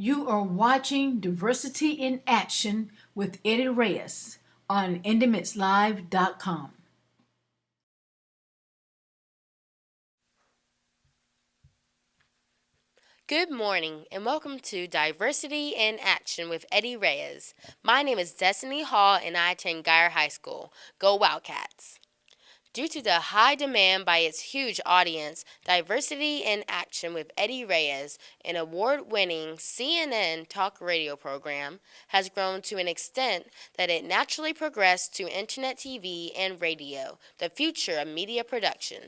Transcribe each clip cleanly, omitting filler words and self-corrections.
You are watching Diversity in Action with Eddie Reyes on IndemitsLive.com. Good morning and welcome to Diversity in Action with Eddie Reyes. My name is Destiny Hall and I attend Geyer High School. Go Wildcats! Due to the high demand by its huge audience, Diversity in Action with Eddie Reyes, an award-winning CNN talk radio program, has grown to an extent that it naturally progressed to internet TV and radio, the future of media production.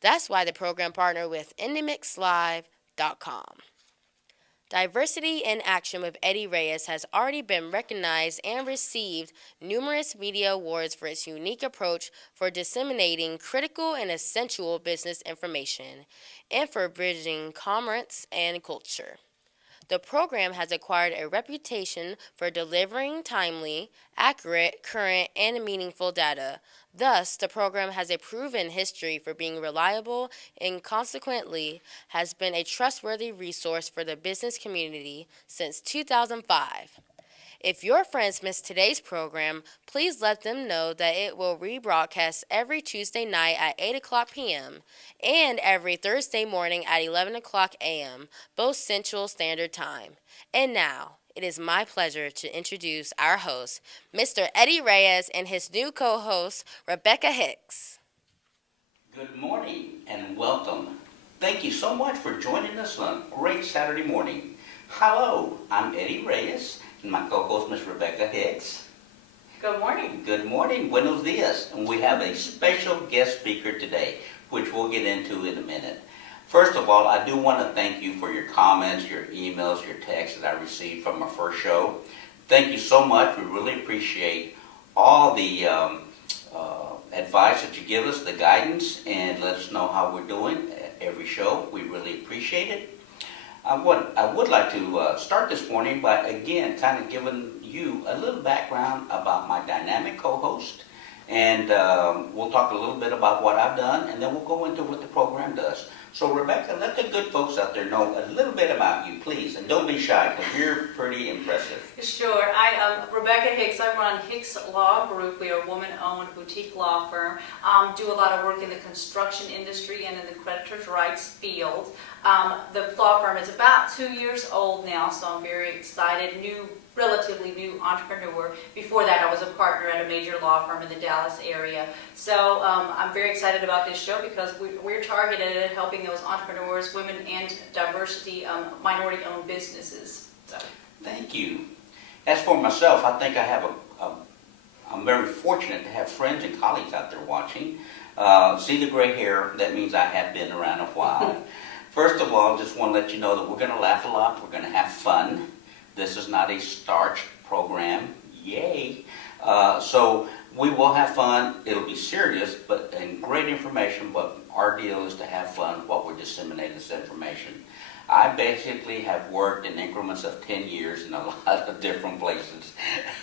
That's why the program partnered with IndemitsLive.com. Diversity in Action with Eddie Reyes has already been recognized and received numerous media awards for its unique approach for disseminating critical and essential business information and for bridging commerce and culture. The program has acquired a reputation for delivering timely, accurate, current, and meaningful data. Thus, the program has a proven history for being reliable and consequently has been a trustworthy resource for the business community since 2005. If your friends missed today's program, please let them know that it will rebroadcast every Tuesday night at 8 o'clock p.m. and every Thursday morning at 11 o'clock a.m., both Central Standard Time. And now, it is my pleasure to introduce our host, Mr. Eddie Reyes, and his new co-host, Rebecca Hicks. Good morning and welcome. Thank you so much for joining us on a great Saturday morning. Hello, I'm Eddie Reyes and my co-host Ms. Rebecca Hicks. Good morning. Good morning, buenos dias. And we have a special guest speaker today, which we'll get into in a minute. First of all, I do want to thank you for your comments, your emails, your texts that I received from our first show. Thank you so much. We really appreciate all the advice that you give us, the guidance, and let us know how we're doing at every show. We really appreciate it. I would like to start this morning by, again, kind of giving you a little background about my dynamic co-host. And we'll talk a little bit about what I've done, and then we'll go into what the program does. So, Rebecca, let the good folks out there know a little bit about you, please. And don't be shy, because you're pretty impressive. Sure. I am Rebecca Hicks. I run Hicks Law Group. We are a woman-owned boutique law firm. Do a lot of work in the construction industry and in the creditors' rights field. The law firm is about 2 years old now, so I'm very excited. Relatively new entrepreneur. Before that, I was a partner at a major law firm in the Dallas area. So I'm very excited about this show because we're targeted at helping those entrepreneurs, women, and diversity, minority-owned businesses. So. Thank you. As for myself, I think I have I'm very fortunate to have friends and colleagues out there watching. See the gray hair, that means I have been around a while. First of all, just want to let you know that we're going to laugh a lot, we're going to have fun. This is not a starch program, yay. So we will have fun, it'll be serious, and great information, but our deal is to have fun while we're disseminating this information. I basically have worked in increments of 10 years in a lot of different places.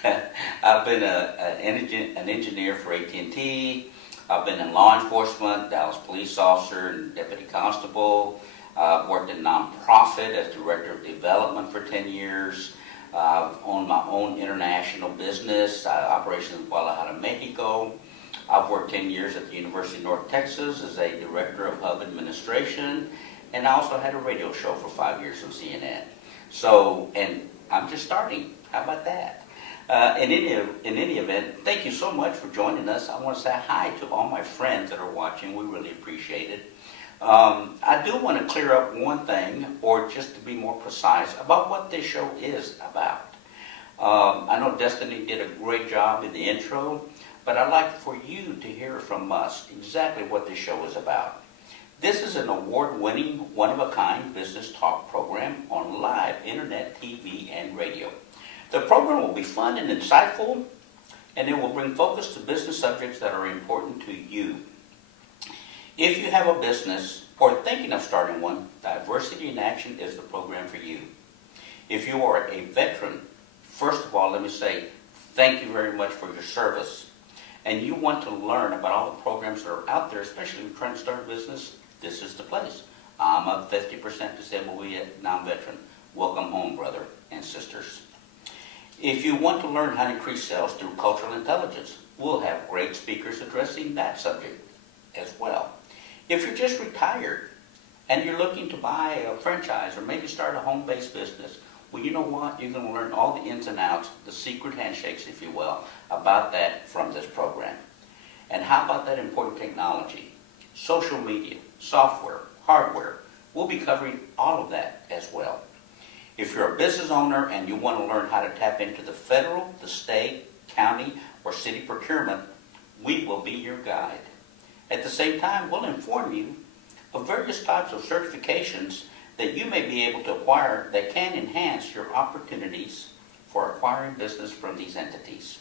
I've been an engineer for AT&T. I've been in law enforcement, Dallas police officer and deputy constable. I've worked in nonprofit as director of development for 10 years. I've owned my own international business, operations in Guadalajara, Mexico. I've worked 10 years at the University of North Texas as a director of hub administration. And I also had a radio show for 5 years on CNN. So, and I'm just starting. How about that? In any event, thank you so much for joining us. I want to say hi to all my friends that are watching. We really appreciate it. I do want to clear up one thing, or just to be more precise, about what this show is about. I know Destiny did a great job in the intro, but I'd like for you to hear from us exactly what this show is about. This is an award-winning, one-of-a-kind business talk program on live internet, TV, and radio. The program will be fun and insightful, and it will bring focus to business subjects that are important to you. If you have a business or thinking of starting one, Diversity in Action is the program for you. If you are a veteran, first of all, let me say thank you very much for your service. And you want to learn about all the programs that are out there, especially if you're trying to start a business, this is the place. I'm a 50% disabled non-veteran. Welcome home, brother and sisters. If you want to learn how to increase sales through cultural intelligence, we'll have great speakers addressing that subject as well. If you're just retired and you're looking to buy a franchise or maybe start a home-based business, well, you know what? You're going to learn all the ins and outs, the secret handshakes, if you will, about that from this program. And how about that important technology? Social media, software, hardware. We'll be covering all of that as well. If you're a business owner and you want to learn how to tap into the federal, the state, county, or city procurement, we will be your guide. At the same time, we'll inform you of various types of certifications that you may be able to acquire that can enhance your opportunities for acquiring business from these entities.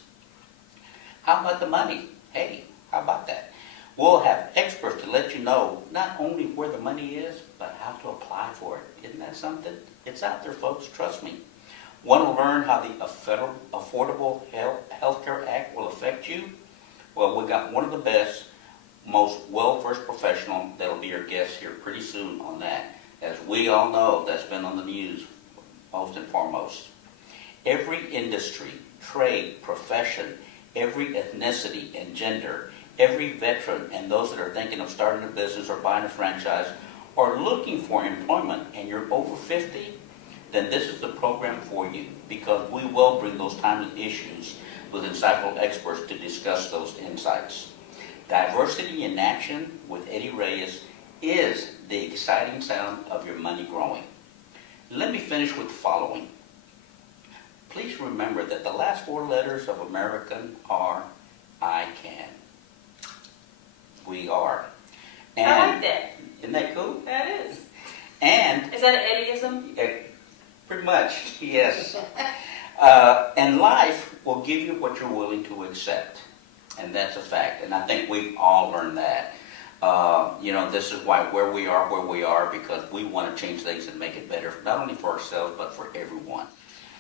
How about the money? Hey, how about that? We'll have experts to let you know not only where the money is, but how to apply for it. Isn't that something? It's out there, folks. Trust me. Want to learn how the Federal Affordable Health Care Act will affect you? Well, we got one of the best, most well-versed professional that'll be your guest here pretty soon on that. As we all know, that's been on the news most and foremost. Every industry, trade, profession, every ethnicity and gender, every veteran and those that are thinking of starting a business or buying a franchise or looking for employment and you're over 50, then this is the program for you, because we will bring those timely issues with insightful experts to discuss those insights. Diversity in Action with Eddie Reyes is the exciting sound of your money growing. Let me finish with the following. Please remember that the last 4 letters of American are I can. We are. And I like that. Isn't that cool? That is. And Is that an Eddieism? pretty much, yes. And life will give you what you're willing to accept. And that's a fact. And I think we've all learned that. This is why where we are, because we want to change things and make it better, not only for ourselves, but for everyone.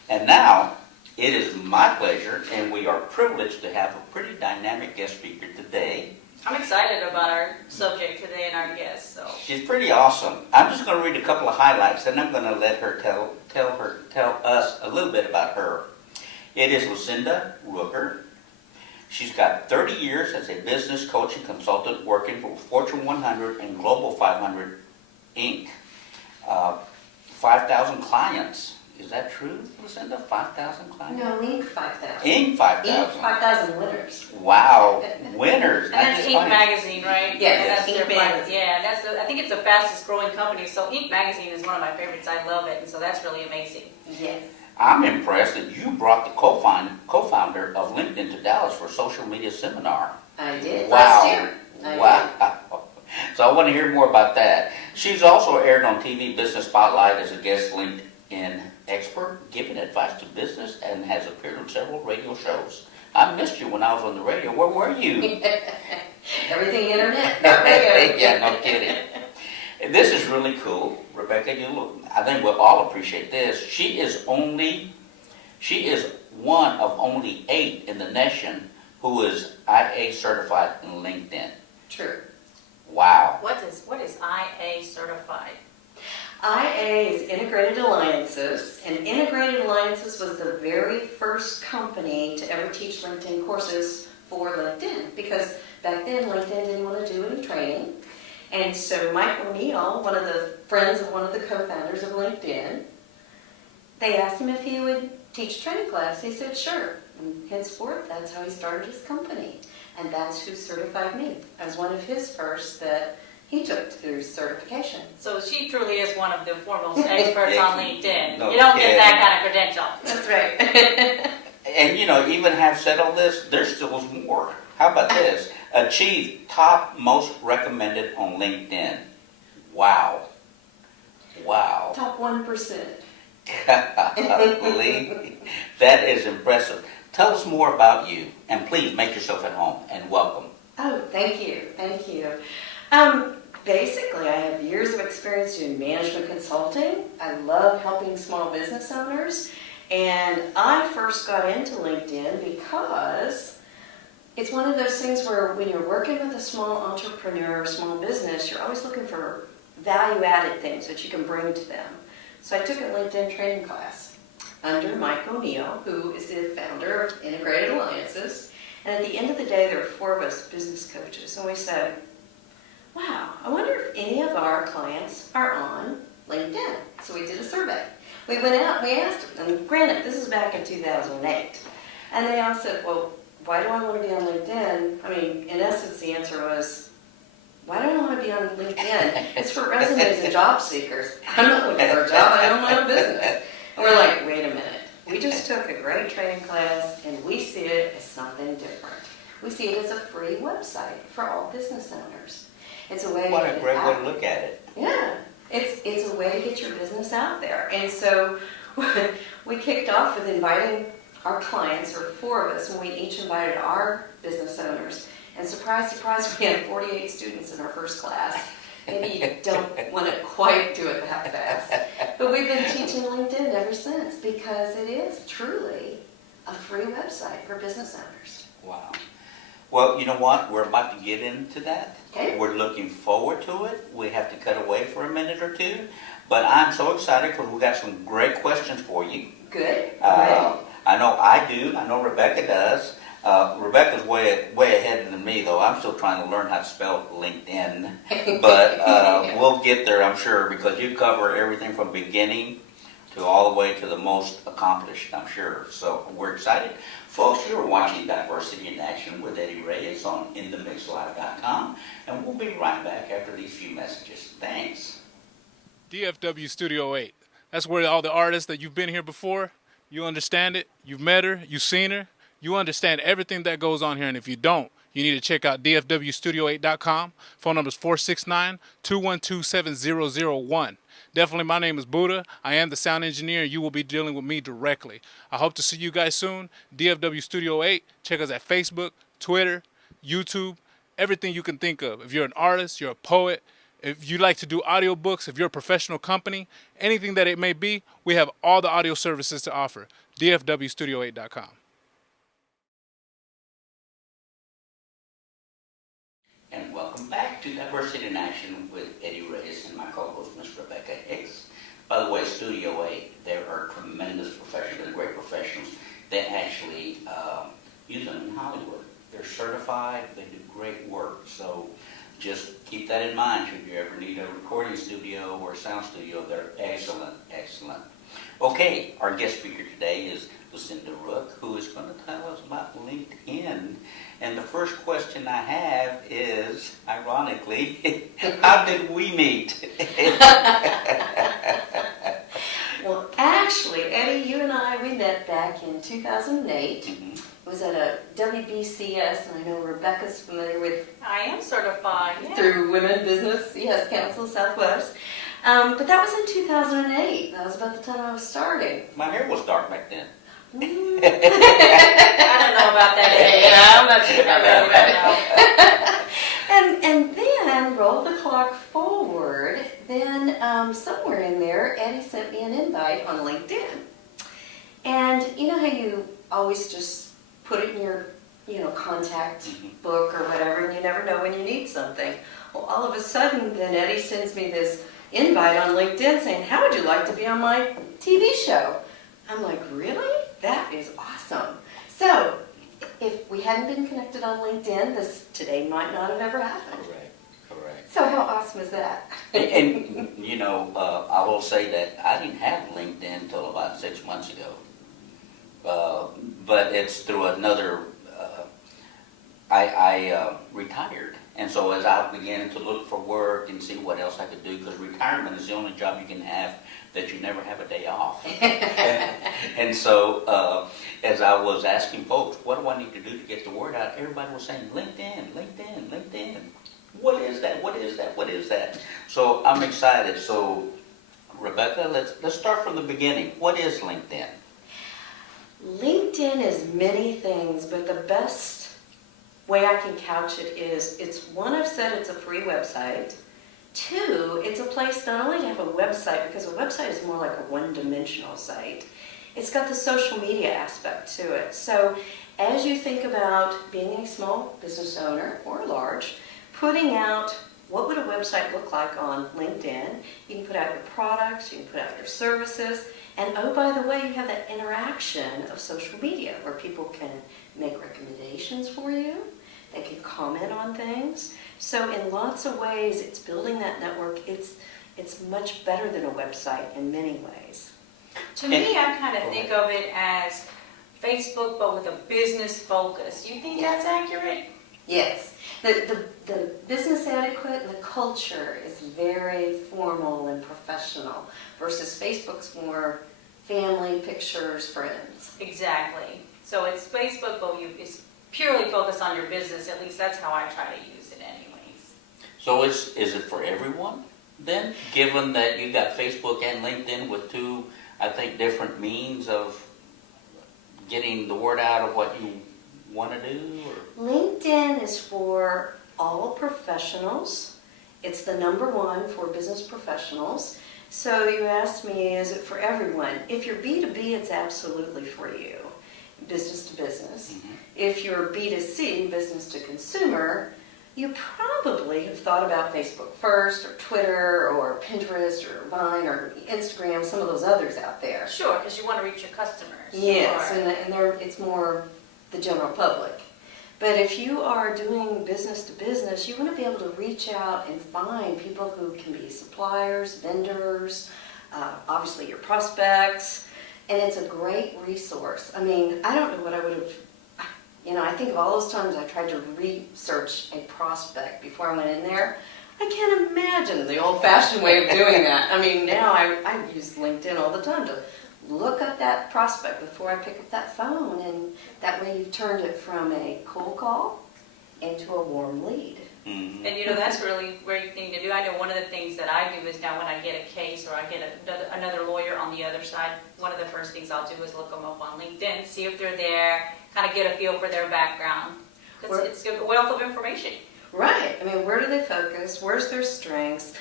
And now, it is my pleasure, and we are privileged to have a pretty dynamic guest speaker today. I'm excited about our subject today and our guest. So She's pretty awesome. I'm just going to read a couple of highlights, and I'm going to let her tell us a little bit about her. It is Lucinda Rooker. She's got 30 years as a business coach and consultant working for Fortune 100 and Global 500 Inc. 5,000 clients. Is that true, Lucinda? 5,000 clients? No, Inc. 5,000. Inc. 5,000. Inc. 5,000 winners. Wow, winners. and that's Inc. Magazine, right? Yes, that's Inc. their Magazine. Yeah, I think it's the fastest growing company. So Inc. Magazine is one of my favorites. I love it, and so that's really amazing. Yes. I'm impressed that you brought the co-founder of LinkedIn to Dallas for a social media seminar. I did Wow. last year. I Wow. So I want to hear more about that. She's also aired on TV Business Spotlight as a guest LinkedIn expert, giving advice to business, and has appeared on several radio shows. I missed you when I was on the radio. Where were you? did. Everything internet. Not radio. Yeah, no kidding. This is really cool, Rebecca. I think we'll all appreciate this. She is one of only 8 in the nation who is IA certified in LinkedIn. True. Wow. What is IA certified? IA is Integrated Alliances, and Integrated Alliances was the very first company to ever teach LinkedIn courses for LinkedIn, because back then LinkedIn didn't want to do any training. And so Mike O'Neill, one of the friends of one of the co-founders of LinkedIn, they asked him if he would teach a training class. He said, sure. And henceforth, that's how he started his company. And that's who certified me as one of his first that he took through certification. So she truly is one of the foremost experts on LinkedIn. No You don't kidding. get that kind of credential. That's right. And even have said all this, there still is more. How about this? Achieve top most recommended on LinkedIn. Wow. Wow. Top 1%. Golly. That is impressive. Tell us more about you, and please make yourself at home, and welcome. Oh, thank you. Thank you. Basically, I have years of experience doing management consulting. I love helping small business owners. And I first got into LinkedIn because it's one of those things where when you're working with a small entrepreneur or small business, you're always looking for value-added things that you can bring to them. So I took a LinkedIn training class under Mike O'Neill, who is the founder of Integrated Alliances. And at the end of the day, there were 4 of us business coaches. And we said, wow, I wonder if any of our clients are on LinkedIn. So we did a survey. We went out and we asked them, and granted, this is back in 2008. And they all said, well, why do I want to be on LinkedIn? I mean, in essence, the answer was, why do I want to be on LinkedIn? It's for resumes and job seekers. I'm not looking for a job, I own my own business. And we're like, wait a minute. We just took a great training class and we see it as something different. We see it as a free website for all business owners. It's a way to What get a great it way out. to look at it. Yeah, it's a way to get your business out there. And so we kicked off with inviting our clients, or 4 of us, and we each invited our business owners. And surprise, surprise, we had 48 students in our first class. Maybe you don't want to quite do it that fast. But we've been teaching LinkedIn ever since because it is truly a free website for business owners. Wow. Well, you know what? We're about to get into that. Okay. We're looking forward to it. We have to cut away for a minute or two. But I'm so excited because we got some great questions for you. Good. I know I do. I know Rebecca does. Rebecca's way ahead than me, though. I'm still trying to learn how to spell LinkedIn. But we'll get there, I'm sure, because you cover everything from beginning to all the way to the most accomplished, I'm sure. So we're excited. Folks, you're watching Diversity in Action with Eddie Reyes on InTheMixLive.com. And we'll be right back after these few messages. Thanks. DFW Studio 8. That's where all the artists that you've been here before, you understand it, you've met her, you've seen her, you understand everything that goes on here. And if you don't, you need to check out dfwstudio8.com. Phone number is 469-212-7001. Definitely, my name is Buddha. I am the sound engineer, and you will be dealing with me directly. I hope to see you guys soon. DFW Studio 8. Check us at Facebook, Twitter, YouTube, everything you can think of. If you're an artist, you're a poet, if you like to do audiobooks, if you're a professional company, anything that it may be, we have all the audio services to offer. dfwstudio8.com. And welcome back to Diversity in Action with Eddie Reyes and my co-host, Miss Rebecca Hicks. By the way, Studio 8, there are tremendous professionals, great professionals that actually use them in Hollywood. They're certified, they do great work. So just keep that in mind should you ever need a recording studio or a sound studio. They're excellent, excellent. Okay, our guest speaker today is Lucinda Rook, who is going to tell us about LinkedIn. And the first question I have is, ironically, how did we meet? Well, actually, Eddie, you and I, we met back in 2008. Mm-hmm. It was at a WBCS, and I know Rebecca's familiar with I am certified, yeah. through Women Business Council Southwest. But that was in 2008. That was about the time I was starting. My hair was dark back then. I don't know about that. Yeah, I'm not sure about that. And then, roll the clock forward, then somewhere in there, Eddie sent me an invite on LinkedIn. And you know how you always just put it in your, contact book or whatever, and you never know when you need something. Well, all of a sudden, then Eddie sends me this invite on LinkedIn saying, how would you like to be on my TV show? I'm like, really? That is awesome. So, if we hadn't been connected on LinkedIn, this today might not have ever happened. Correct. So how awesome is that? And I will say that I didn't have LinkedIn until about 6 months ago. But it's through another, I retired. And so as I began to look for work and see what else I could do, because retirement is the only job you can have that you never have a day off. And so as I was asking folks, what do I need to do to get the word out? Everybody was saying, LinkedIn. What is that? What is that? What is that? So I'm excited. So Rebecca, let's start from the beginning. What is LinkedIn? LinkedIn is many things, but the best way I can couch it is, it's one, I've said it's a free website. Two, it's a place not only to have a website, because a website is more like a one-dimensional site. It's got the social media aspect to it. So as you think about being a small business owner or large, putting out what would a website look like on LinkedIn? You can put out your products, you can put out your services, and oh, by the way, you have that interaction of social media where people can make recommendations for you, they can comment on things. So in lots of ways, it's building that network. It's much better than a website in many ways. To me, I kind of think of it as Facebook, but with a business focus. You think that's accurate? Yes. The business etiquette and the culture is very formal and professional versus Facebook's more family, pictures, friends. Exactly. So it's Facebook, but it's purely focused on your business. At least that's how I try to use it anyways. So is it for everyone then? Given that you got Facebook and LinkedIn with two, I think, different means of getting the word out of what you want to do? Or? LinkedIn is for all professionals. It's the number one for business professionals. So you asked me, is it for everyone? If you're B2B, it's absolutely for you, business to business. Mm-hmm. If you're B2C, business to consumer, you probably have thought about Facebook first, or Twitter, or Pinterest, or Vine, or Instagram, some of those others out there. Sure, because you want to reach your customers. Yes, Sure. and it's more the general public. But if you are doing business to business, you want to be able to reach out and find people who can be suppliers, vendors, obviously your prospects, and it's a great resource. I mean, I don't know what I would have, I think of all those times I tried to research a prospect before I went in there. I can't imagine the old-fashioned way of doing that. I mean, now I use LinkedIn all the time to look up that prospect before I pick up that phone, and that way you've turned it from a cold call into a warm lead. Mm-hmm. And that's a really great thing to do. I know one of the things that I do is now when I get a case or I get another lawyer on the other side, one of the first things I'll do is look them up on LinkedIn, see if they're there, kind of get a feel for their background. Because it's a wealth of information. Right. I mean, where do they focus? Where's their strengths?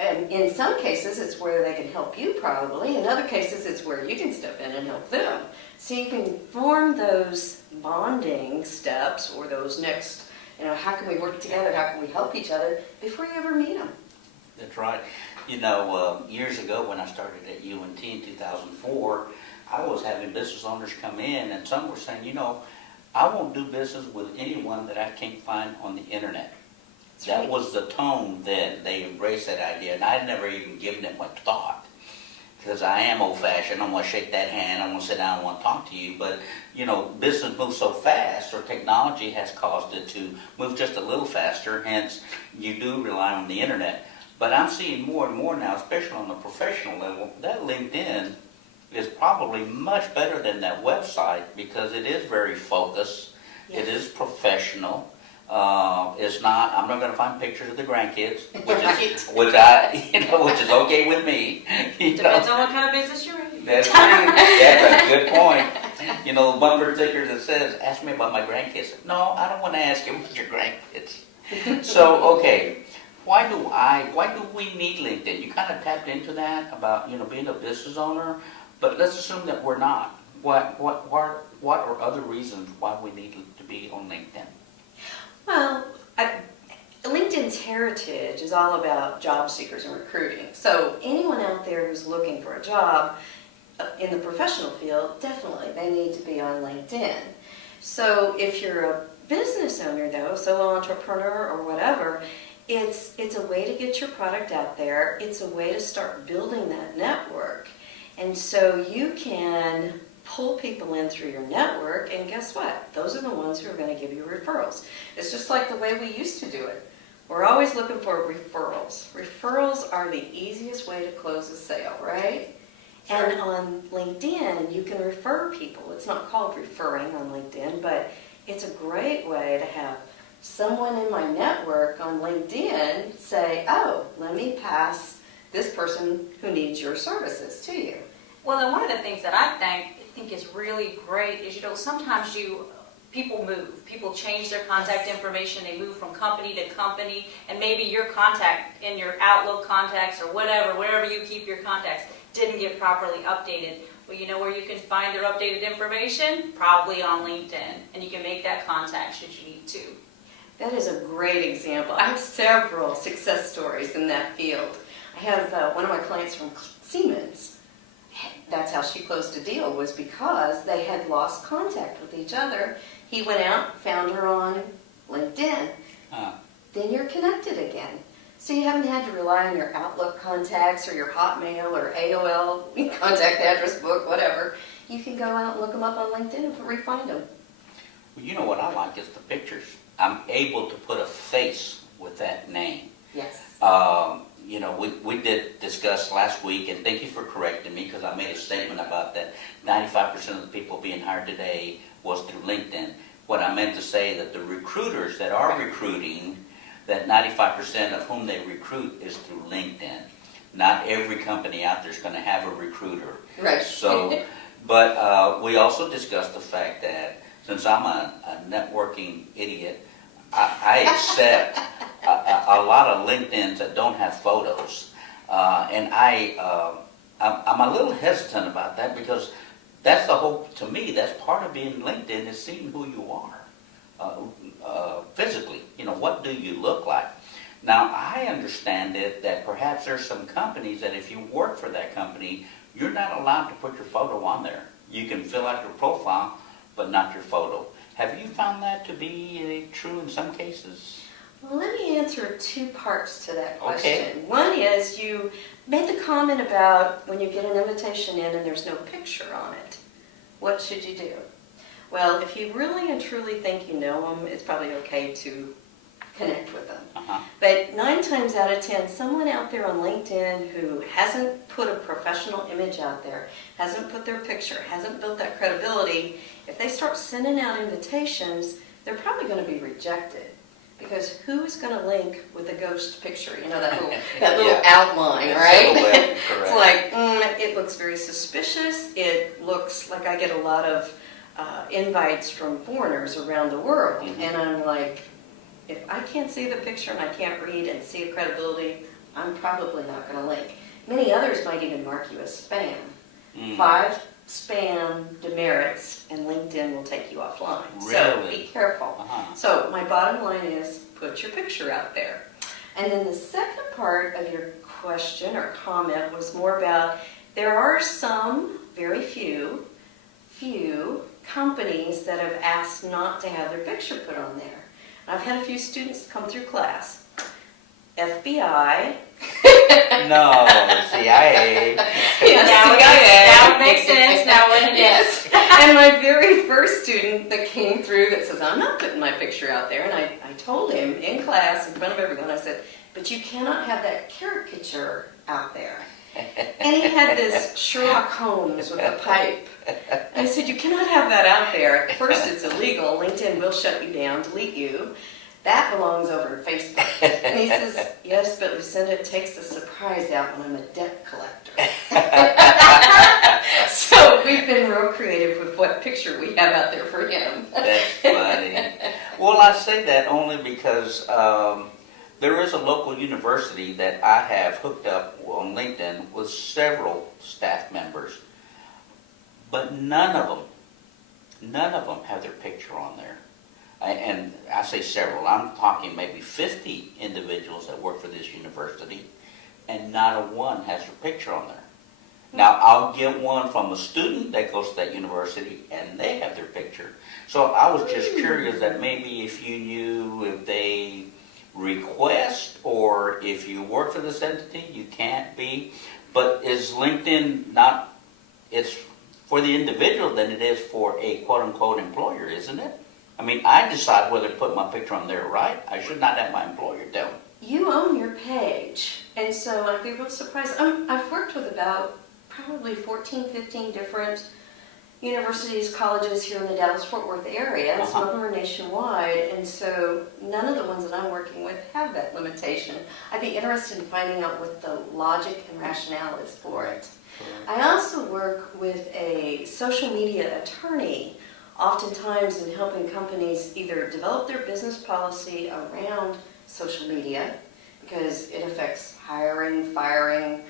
And in some cases, it's where they can help you probably. In other cases, it's where you can step in and help them. So you can form those bonding steps or those next, how can we work together? How can we help each other before you ever meet them? That's right. Years ago when I started at UNT in 2004, I was having business owners come in, and some were saying, I won't do business with anyone that I can't find on the internet. That was the tone then. They embraced that idea, and I'd never even given it much thought. Because I am old-fashioned. I want to shake that hand. I want to sit down and want to talk to you. But, business moves so fast, or technology has caused it to move just a little faster. Hence, you do rely on the internet. But I'm seeing more and more now, especially on the professional level, that LinkedIn is probably much better than that website because it is very focused. Yes. It is professional. It's not. I'm not going to find pictures of the grandkids, which is okay with me. Depends on what kind of business you're in. That's true. That's a good point. The bumper sticker that says, "Ask me about my grandkids." No, I don't want to ask you about your grandkids. So, okay, why do we need LinkedIn? You kind of tapped into that about being a business owner, but let's assume that we're not. What are other reasons why we need to be on LinkedIn? Well, LinkedIn's heritage is all about job seekers and recruiting. So anyone out there who's looking for a job in the professional field, definitely they need to be on LinkedIn. So if you're a business owner, though, solo entrepreneur or whatever, it's a way to get your product out there. It's a way to start building that network. And so you can pull people in through your network, and guess what? Those are the ones who are going to give you referrals. It's just like the way we used to do it. We're always looking for referrals. Referrals are the easiest way to close a sale, right? Sure. And on LinkedIn, you can refer people. It's not called referring on LinkedIn, but it's a great way to have someone in my network on LinkedIn say, oh, let me pass this person who needs your services to you. Well, and one of the things that I think is really great is, sometimes people move. People change their contact information. They move from company to company, and maybe your contact in your Outlook contacts or wherever you keep your contacts, didn't get properly updated. Well, you know where you can find their updated information? Probably on LinkedIn, and you can make that contact should you need to. That is a great example. I have several success stories in that field. I have one of my clients from Siemens. That's how she closed a deal, was because they had lost contact with each other. He went out, found her on LinkedIn. Then you're connected again. So you haven't had to rely on your Outlook contacts or your Hotmail or AOL contact address book, whatever. You can go out and look them up on LinkedIn and refine them. Well, you know what I like is the pictures. I'm able to put a face with that name. Yes. You know, we did discuss last week, and thank you for correcting me, because I made a statement about that 95% of the people being hired today was through LinkedIn. What I meant to say that the recruiters that are recruiting, that 95% of whom they recruit is through LinkedIn. Not every company out there is going to have a recruiter. Right. So, but we also discussed the fact that since I'm a networking idiot, I accept a lot of LinkedIns that don't have photos, and I'm a little hesitant about that, because that's the whole. To me, that's part of being LinkedIn, is seeing who you are physically. You know, what do you look like? Now, I understand it that perhaps there's some companies that if you work for that company, you're not allowed to put your photo on there. You can fill out your profile, but not your photo. Have you found that to be true in some cases? Well, let me answer two parts to that question. Okay. One is, you made the comment about when you get an invitation in and there's no picture on it. What should you do? Well, if you really and truly think you know them, it's probably okay to connect with them. But 9 times out of 10, someone out there on LinkedIn who hasn't put a professional image out there, hasn't put their picture, hasn't built that credibility, if they start sending out invitations, they're probably going to be rejected. Because who is going to link with a ghost picture? You know, that little Yeah. outline, right? Correct. It's like, it looks very suspicious. It looks like I get a lot of invites from foreigners around the world. Mm-hmm. And I'm like, if I can't see the picture and I can't read and see a credibility, I'm probably not going to link. Many others might even mark you as spam. 5 spam demerits, and LinkedIn will take you offline. So Really? be careful. So my bottom line is, put your picture out there. And then the second part of your question or comment was more about, there are some, very few companies that have asked not to have their picture put on there. I've had a few students come through class. FBI. No, CIA. CIA. Now it makes sense. Now what it Yes. And my very first student that came through that says, I'm not putting my picture out there. And I told him in class, in front of everyone, I said, but you cannot have that caricature out there. And he had this Sherlock Holmes with a pipe. And I said, you cannot have that out there. First, it's illegal. LinkedIn will shut you down, delete you. That belongs over in Facebook. And he says, yes, but Lucinda, it takes the surprise out when I'm a debt collector. So we've been real creative with what picture we have out there for him. That's funny. Well, I say that only because there is a local university that I have hooked up on LinkedIn with several staff members, but none of them have their picture on there. And I say several, I'm talking maybe 50 individuals that work for this university, and not a one has their picture on there. Now, I'll get one from a student that goes to that university, and they have their picture. So I was just curious that maybe if you knew if they request, or if you work for this entity, you can't be. But is LinkedIn not, it's for the individual than it is for a quote-unquote employer, isn't it? I mean, I decide whether to put my picture on there, right? I should not have my employer tell me. You own your page. And so I'd be real surprised. I've worked with about probably 14, 15 different universities, colleges here in the Dallas-Fort Worth area, and some of them are nationwide, and so none of the ones that I'm working with have that limitation. I'd be interested in finding out what the logic and rationale is for it. I also work with a social media attorney, oftentimes in helping companies either develop their business policy around social media, because it affects hiring, firing,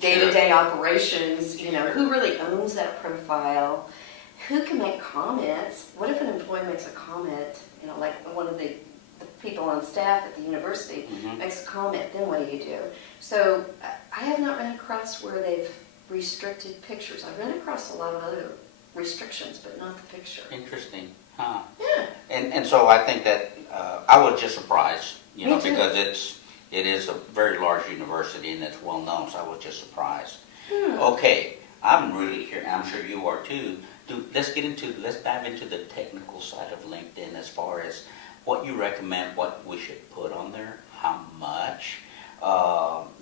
day-to-day operations, you know, who really owns that profile, who can make comments. What if an employee makes a comment, you know, like one of the people on staff at the university Mhm. makes a comment, then what do you do? So I have not run across where they've restricted pictures. I've run across a lot of other restrictions, but not the picture. Interesting, huh? Yeah. And so I think that I was just surprised, you Me know, too. because it is a very large university and it's well known. So I was just surprised. Okay, I'm really curious. I'm sure you are too. Let's dive into the technical side of LinkedIn as far as what you recommend, what we should put on there, how much,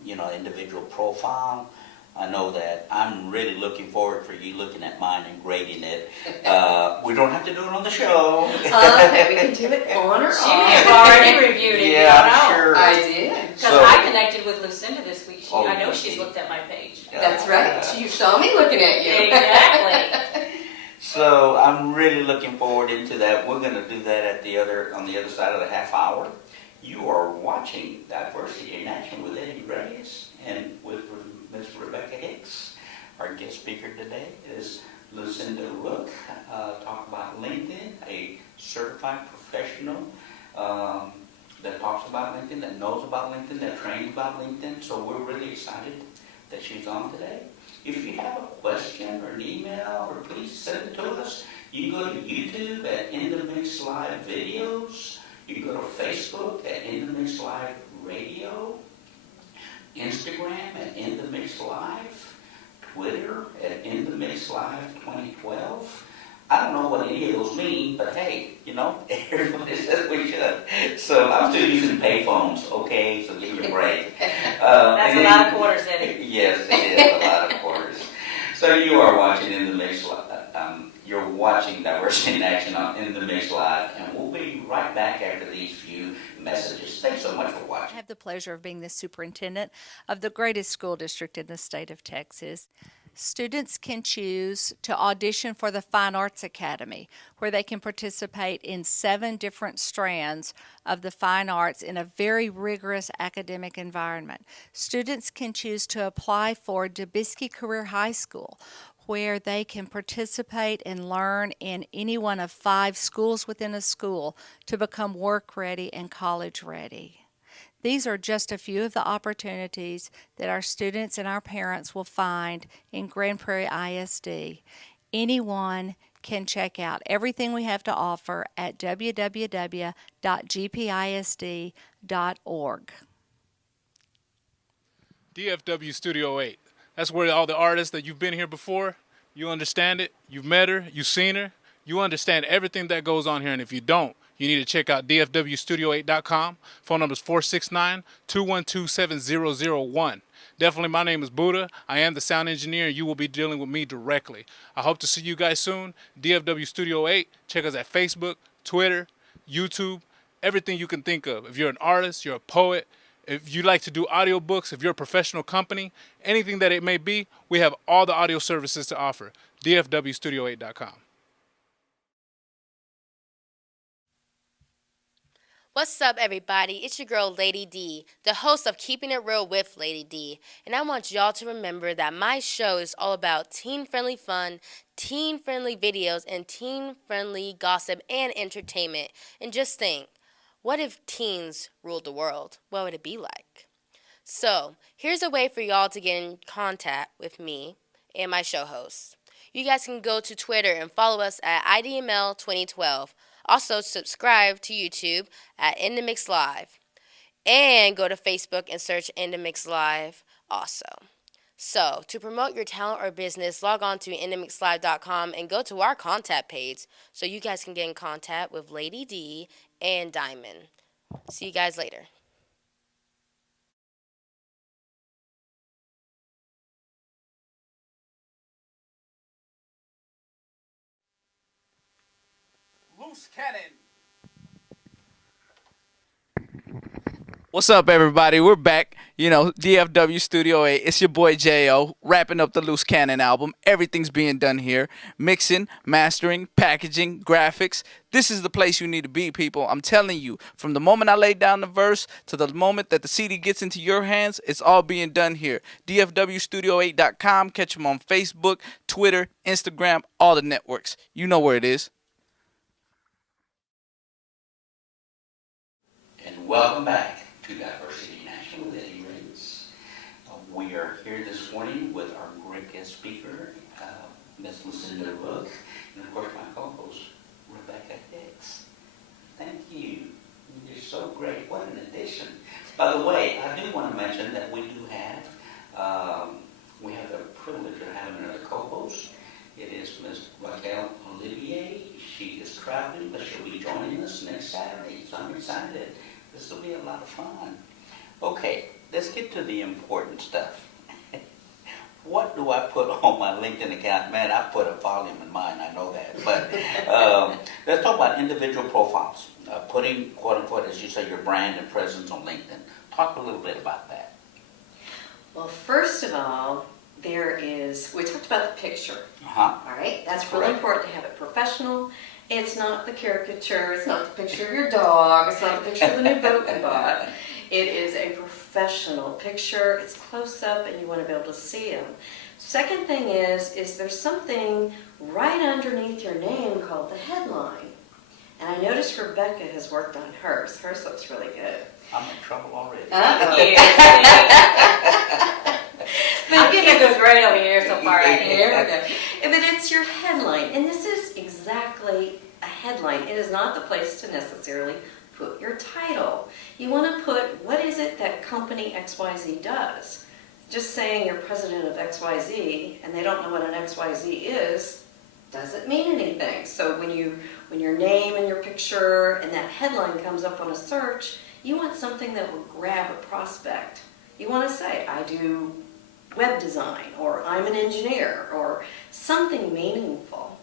you know, individual profile. I know that I'm really looking forward for you looking at mine and grading it. We don't have to do it on the show. We can do it on or She off. may have already reviewed it, you Yeah, don't I'm know. sure. I did. Because So- I connected with Lucinda this week. Oh, I know you she's did. looked at my page. That's right. You saw me looking at you. Exactly. So I'm really looking forward into that. We're going to do that on the other side of the half hour. You are watching Diversity in Action with Eddie Reyes and with Ms. Rebecca Hicks. Our guest speaker today is Lucinda Rook, talk about LinkedIn, a certified professional that talks about LinkedIn, that knows about LinkedIn, that trains about LinkedIn. So we're really excited that she's on today. If you have a question or an email, or please send it to us. You can go to YouTube at In the Mix Live Videos. You can go to Facebook at In the Mix Live Radio. Instagram at In the Mix Live. Twitter at In the Mix Live 2012. I don't know what any of those mean, but hey, you know, everybody says we should. So I'm still using payphones, okay? So give me a break. That's a lot of quarters, Eddie. Yes, it is a lot of quarters. So you are watching In the Mix Live. You're watching Diversity in Action on In the Mix Live, and we'll be right back after these few messages. Thanks so much for I watching. have the pleasure of being the superintendent of the greatest school district in the state of Texas. Students can choose to audition for the Fine Arts Academy, where they can participate in 7 different strands of the fine arts in a very rigorous academic environment. Students can choose to apply for DeBisky Career High School, where they can participate and learn in any one of 5 schools within a school to become work ready and college ready. These are just a few of the opportunities that our students and our parents will find in Grand Prairie ISD. Anyone can check out everything we have to offer at www.gpisd.org. DFW Studio 8. That's where all the artists that you've been here before, you understand it, you've met her, you've seen her, you understand everything that goes on here. And if you don't, you need to check out dfwstudio8.com. Phone number is 469-212-7001. Definitely, my name is Buddha. I am the sound engineer, and you will be dealing with me directly. I hope to see you guys soon. DFW Studio 8. Check us at Facebook, Twitter, YouTube, everything you can think of. If you're an artist, you're a poet, if you like to do audiobooks, if you're a professional company, anything that it may be, we have all the audio services to offer. dfwstudio8.com. What's up, everybody? It's your girl, Lady D, the host of Keeping It Real with Lady D. And I want y'all to remember that my show is all about teen-friendly fun, teen-friendly videos, and teen-friendly gossip and entertainment. And just think, what if teens ruled the world? What would it be like? So, here's a way for y'all to get in contact with me and my show hosts. You guys can go to Twitter and follow us at IDML2012. Also, subscribe to YouTube at In The Mix Live. And go to Facebook and search In The Mix Live also. So, to promote your talent or business, log on to inthemixlive.com and go to our contact page so you guys can get in contact with Lady D and Diamond. See you guys later. Loose cannon. What's up, everybody? We're back. You know, DFW Studio 8. It's your boy J.O. wrapping up the Loose Cannon album. Everything's being done here. Mixing, mastering, packaging, graphics. This is the place you need to be, people. I'm telling you, from the moment I laid down the verse to the moment that the CD gets into your hands, it's all being done here. DFWstudio8.com. Catch them on Facebook, Twitter, Instagram, all the networks. You know where it is. Welcome back to Diversity in Action with Eddie Reyes. We are here this morning with our great guest speaker, Ms. Lucinda Book, and of course my co-host, Rebecca Hicks. Thank you. You're so great. What an addition. By the way, I do want to mention that we do have, we have the privilege of having another co-host. It is Ms. Raquel Olivier. She is traveling, but she'll be joining us next Saturday, so I'm excited. This will be a lot of fun. Okay, let's get to the important stuff. What do I put on my LinkedIn account? Man, I put a volume in mine, I know that. But let's talk about individual profiles. Putting, quote unquote, as you say, your brand and presence on LinkedIn. Talk a little bit about that. Well, first of all, we talked about the picture. Uh-huh. All right, that's Correct. really important to have it professional. It's not the caricature, it's not the picture of your dog, it's not the picture of the new boat you bought. It is a professional picture, it's close up and you want to be able to see them. Second thing is there's something right underneath your name called the headline. And I noticed Rebecca has worked on hers. Hers looks really good. I'm in trouble already. I'm getting a good grade over here so far. But it's your headline, and this is exactly a headline. It is not the place to necessarily put your title. You want to put, what is it that company XYZ does? Just saying you're president of XYZ, and they don't know what an XYZ is, doesn't mean anything. So when your name and your picture and that headline comes up on a search, you want something that will grab a prospect. You want to say, I do web design, or I'm an engineer, or something meaningful.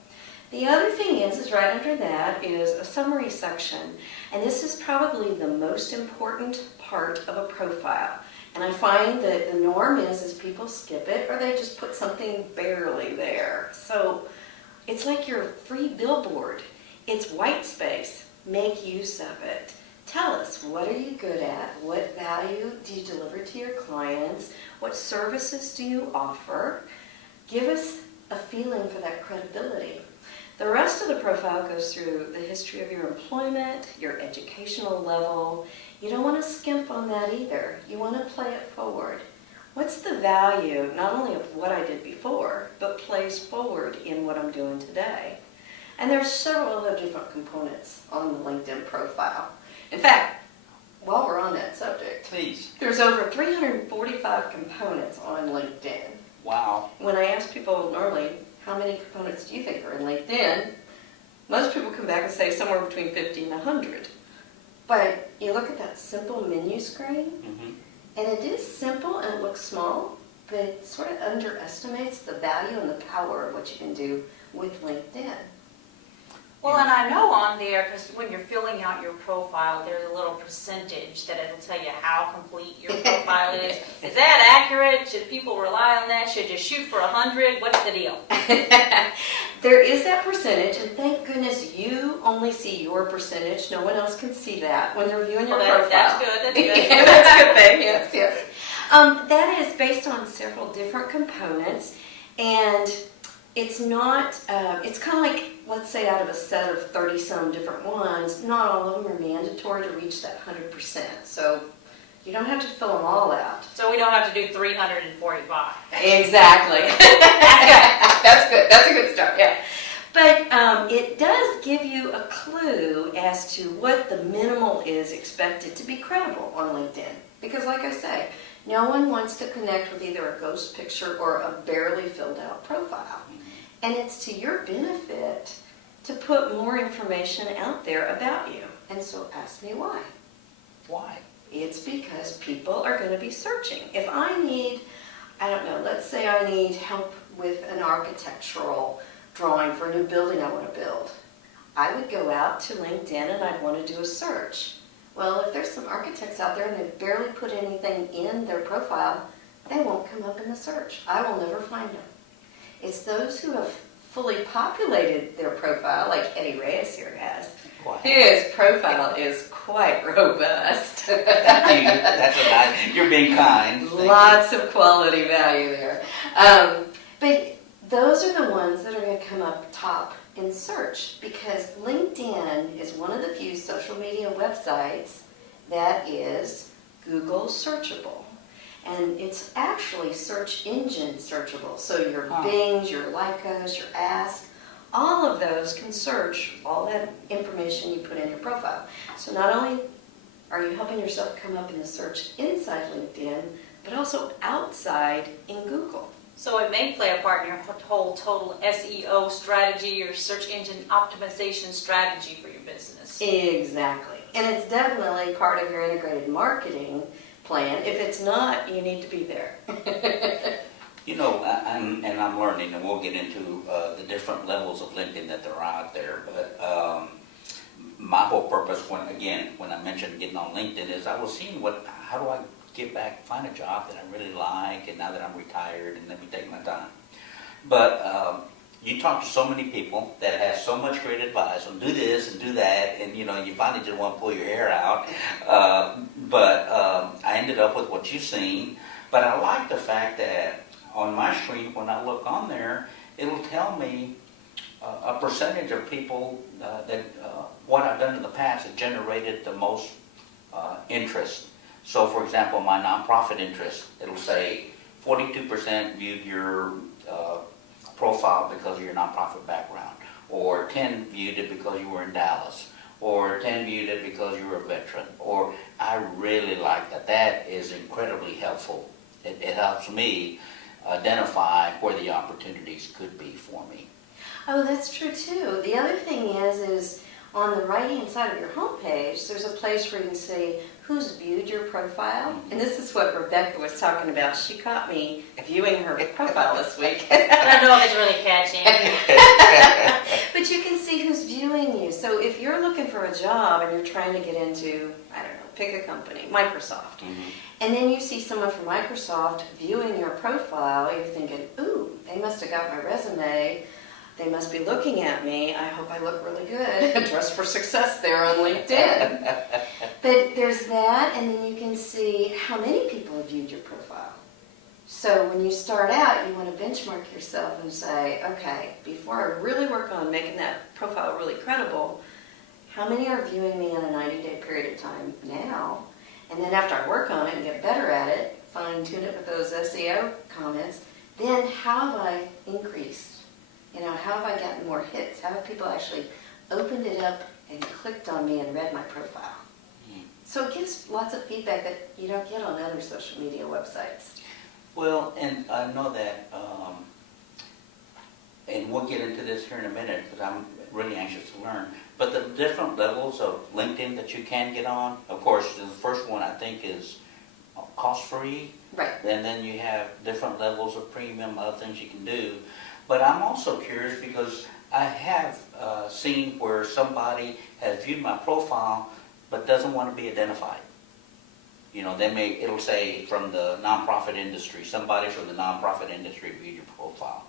The other thing is right under that is a summary section, and this is probably the most important part of a profile. And I find that the norm is people skip it, or they just put something barely there. So it's like your free billboard. It's white space. Make use of it. Tell us, what are you good at? What value do you deliver to your clients? What services do you offer? Give us a feeling for that credibility. The rest of the profile goes through the history of your employment, your educational level. You don't want to skimp on that either. You want to play it forward. What's the value, not only of what I did before, but plays forward in what I'm doing today? And there's several other different components on the LinkedIn profile. In fact, while we're on that subject, Please. there's over 345 components on LinkedIn. Wow. When I ask people normally, how many components do you think are in LinkedIn? Most people come back and say somewhere between 50 and 100. But you look at that simple menu screen, Mm-hmm. and it is simple and it looks small, but it sort of underestimates the value and the power of what you can do with LinkedIn. Well, and I know on there, because when you're filling out your profile, there's a little percentage that it'll tell you how complete your profile is. Is that accurate? Should people rely on that? Should you shoot for 100? What's the deal? There is that percentage, and thank goodness you only see your percentage. No one else can see that when they're viewing your profile. That's good. That's good. Yeah, that's a good thing. Yes, yes. That is based on several different components, and it's not, it's kind of like, let's say out of a set of 30-some different ones, not all of them are mandatory to reach that 100%. So you don't have to fill them all out. So we don't have to do 345. Exactly. That's good. That's a good start, yeah. But it does give you a clue as to what the minimal is expected to be credible on LinkedIn. Because like I say, no one wants to connect with either a ghost picture or a barely filled out profile. And it's to your benefit to put more information out there about you. And so ask me why. Why? It's because people are going to be searching. If I need, I don't know, let's say I need help with an architectural drawing for a new building I want to build. I would go out to LinkedIn and I'd want to do a search. Well, if there's some architects out there and they've barely put anything in their profile, they won't come up in the search. I will never find them. It's those who have fully populated their profile, like Eddie Reyes here has. Wow. His profile is quite robust. Thank you. That's a nice. You're being kind. Thank Lots of quality value there. But those are the ones that are going to come up top in search, because LinkedIn is one of the few social media websites that is Google searchable. And it's actually search engine searchable. So your Bings, your Lycos, your Ask, all of those can search all that information you put in your profile. So not only are you helping yourself come up in the search inside LinkedIn, but also outside in Google. So it may play a part in your whole total SEO strategy or search engine optimization strategy for your business. Exactly. And it's definitely part of your integrated marketing plan. If it's not, you need to be there. You know, I'm learning, and we'll get into the different levels of LinkedIn that there are out there. But my whole purpose, when I mentioned getting on LinkedIn, is I was seeing how do I get back, find a job that I really like, and now that I'm retired, and let me take my time. But you talk to so many people that have so much great advice on do this and do that, and you finally just want to pull your hair out. But I ended up with what you've seen. But I like the fact that on my screen, when I look on there, it'll tell me a percentage of people that what I've done in the past has generated the most interest. So, for example, my nonprofit interest, it'll say 42% viewed your profile because of your nonprofit background, or 10 viewed it because you were in Dallas, or 10 viewed it because you were a veteran. Or I really like that. That is incredibly helpful. It helps me identify where the opportunities could be for me. Oh, that's true too. The other thing is on the right-hand side of your homepage, there's a place where you can say who's viewed your profile. Mm-hmm. And this is what Rebecca was talking about. She caught me viewing her profile this week. I don't know if it's really catching. But you can see who's viewing you. So if you're looking for a job and you're trying to get into, I don't know, pick a company, Microsoft, and then you see someone from Microsoft viewing your profile, you're thinking, ooh, they must have got my resume. They must be looking at me. I hope I look really good. Dress for success there on LinkedIn. But there's that, and then you can see how many people have viewed your profile. So when you start out, you want to benchmark yourself and say, okay, before I really work on making that profile really credible, how many are viewing me in a 90-day period of time now? And then after I work on it and get better at it, fine-tune it with those SEO comments, then how have I increased? How have I gotten more hits? How have people actually opened it up and clicked on me and read my profile? So it gives lots of feedback that you don't get on other social media websites. Well, and I know that, and we'll get into this here in a minute because I'm really anxious to learn, but the different levels of LinkedIn that you can get on, of course, the first one I think is cost-free. Right. And then you have different levels of premium, other things you can do. But I'm also curious because I have seen where somebody has viewed my profile but doesn't want to be identified. It'll say from the nonprofit industry, somebody from the nonprofit industry viewed your profile.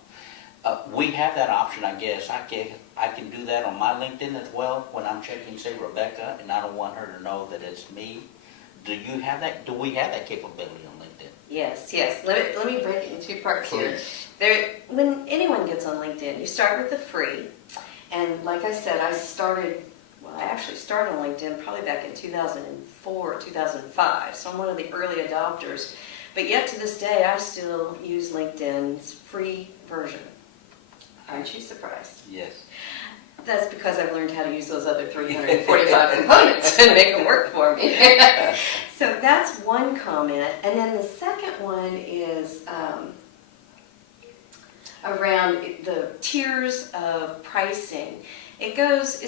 We have that option, I guess. I can do that on my LinkedIn as well when I'm checking, say, Rebecca, and I don't want her to know that it's me. Do you have that? Do we have that capability on LinkedIn? Yes. Let me break it in two parts here. When anyone gets on LinkedIn, you start with the free. And like I said, I actually started on LinkedIn probably back in 2004 or 2005. So I'm one of the early adopters. But yet to this day, I still use LinkedIn's free version. Aren't you surprised? Yes. That's because I've learned how to use those other 345 components and make them work for me. So that's one comment. And then the second one is around the tiers of pricing. It